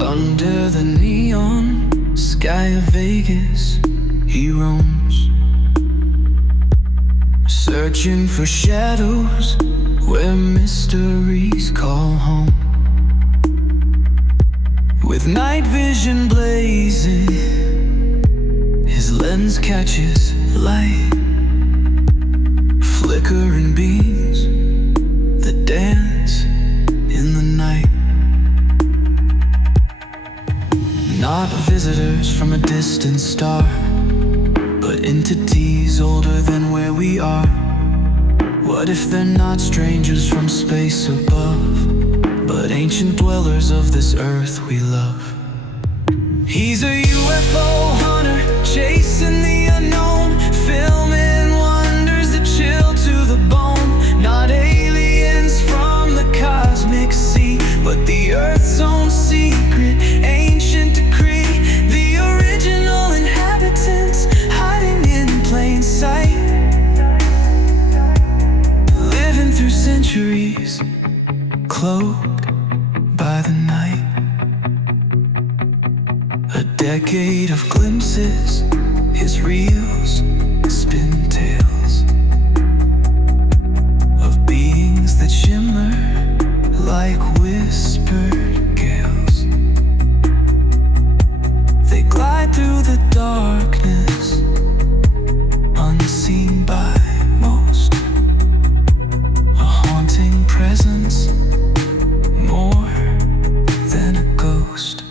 Under the neon sky of Vegas, he roams, searching for shadows where mysteries call home. With night vision blazing, his lens catches light, flickering beams that dance in the night. Not visitors from a distant star, but entities older than where we are. What if they're not strangers from space above, but ancient dwellers of this earth we love? He's a UFO hunter, chasing the unknown, filming wonders that chill to the bone. Not aliens from the cosmic sea, but the earth's own secret, ancient decree. The original inhabitants hiding in plain sight, living through centuries, cloaked by the night. A decade of glimpses, his reels spin tales of beings that shimmer like whispered gales. They glide through the darkness, unseen by most, a haunting presence, more than a ghost.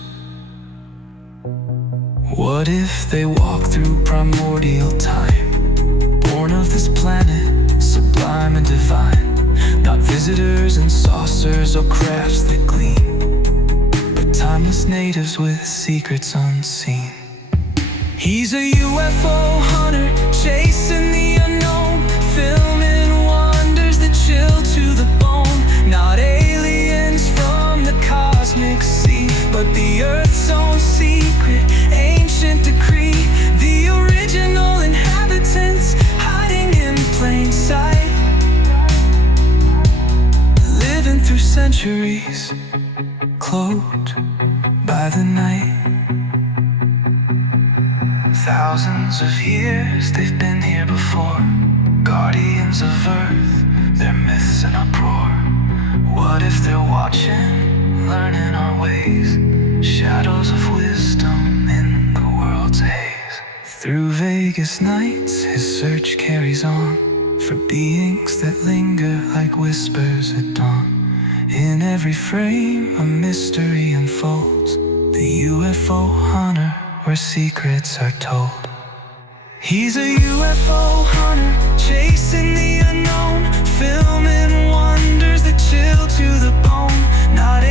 What if they walk through primordial time, born of this planet, sublime and divine? Not visitors and saucers or crafts that gleam, but timeless natives with secrets unseen. He's a UFO hunter, chasing the unknown, filming wonders that chill to the bone. Not aliens from the cosmic sea, but the earth's own secret, ancient decree. The original inhabitants hiding in plain sight, living through centuries, cloaked by the night. Thousands of years they've been here before, guardians of earth, their myths in uproar. What if they're watching, learning our ways, shadows of wisdom in the world's haze? Through Vegas nights his search carries on, for beings that linger like whispers at dawn. In every frame a mystery unfolds, the UFO hunter where secrets are told. He's a UFO hunter, chasing the unknown, filming wonders that chill to the bone. Not